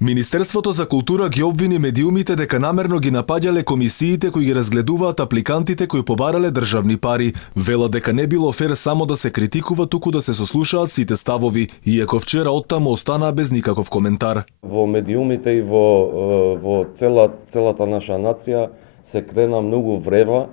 Министерството за култура ги обвини медиумите дека намерно ги напаѓале комисиите кои ги разгледуваат апликантите кои побарале државни пари. Вела дека не било фер само да се критикува, туку да се сослушаат сите ставови, иако вчера оттаму останаа без никаков коментар. Во медиумите и во целата наша нација се крена многу врева,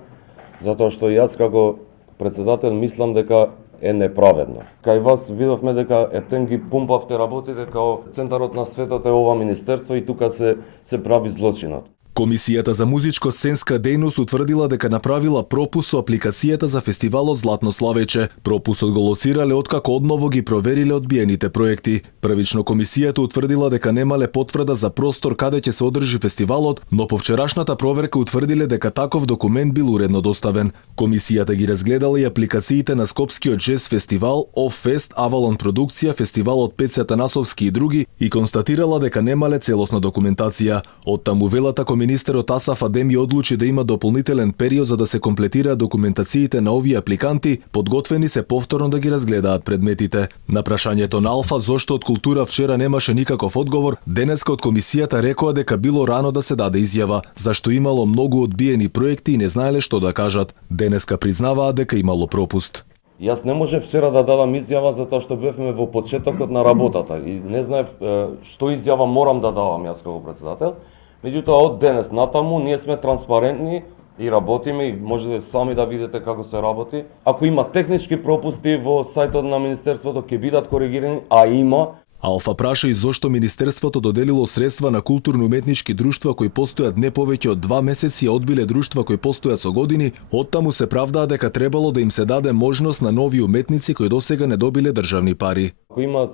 затоа што јас како председател мислам дека е неправедно. Кај вас видовме дека ептен ги пумпавте работите као центарот на светот е ова министерство и тука се прави злочинот. Комисијата за музичко-сценска дејност утврдила дека направила пропуст со апликацијата за фестивалот Златно славеќе. Пропустот го лоцирале откако одново ги провериле одбиените проекти. Првично комисијата утврдила дека немале потврда за простор каде ќе се одржи фестивалот, но по вчерашната проверка утврдиле дека таков документ бил уредно доставен. Комисијата ги разгледала и апликациите на Скопскиот джез фестивал, Оффест, Авалон продукција, фестивалот Пеце Атанасовски и други и констатирала дека немале целосна документација. Оттаму велата министерот Асаф Адеми одлучи да има дополнителен период за да се комплетираат документациите на овие апликанти, подготвени се повторно да ги разгледаат предметите. На прашањето на Алфа зошто од култура вчера немаше никаков одговор, денеска од комисијата рекоа дека било рано да се даде изјава, зашто имало многу одбиени проекти и не знаеле што да кажат. Денеска признаваа дека имало пропуст. Јас не можев вчера да дадам изјава затоа што бевме во почетокот на работата и не знаев што изјава морам да давам јас како председател. Меѓутоа, од денес натаму, ние сме транспарентни и работиме и можете сами да видите како се работи. Ако има технички пропусти во сајтот на Министерството, ќе бидат коригирани, а има. Алфа праша и зошто Министерството доделило средства на културно-уметнички друштва кои постојат не повеќе од 2 месеци, а одбиле друштва кои постојат со години, оттаму се правдаа дека требало да им се даде можност на нови уметници кои досега не добиле државни пари. Ако има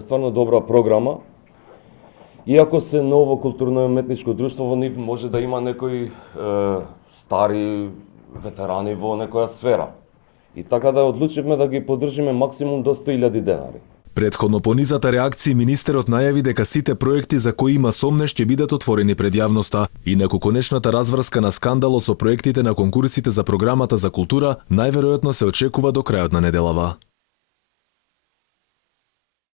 стварно добра програма, иако се ново културно-уметничко друштво, во нив може да има некои стари ветерани во некоја сфера. И така да одлучивме да ги поддржиме максимум до 100.000 денари. Предходно по низата реакција министерот најави дека сите проекти за кои има сомнеш ќе бидат отворени пред јавноста. Инаку конечната разврска на скандалот со проектите на конкурсите за програмата за култура најверојатно се очекува до крајот на неделава.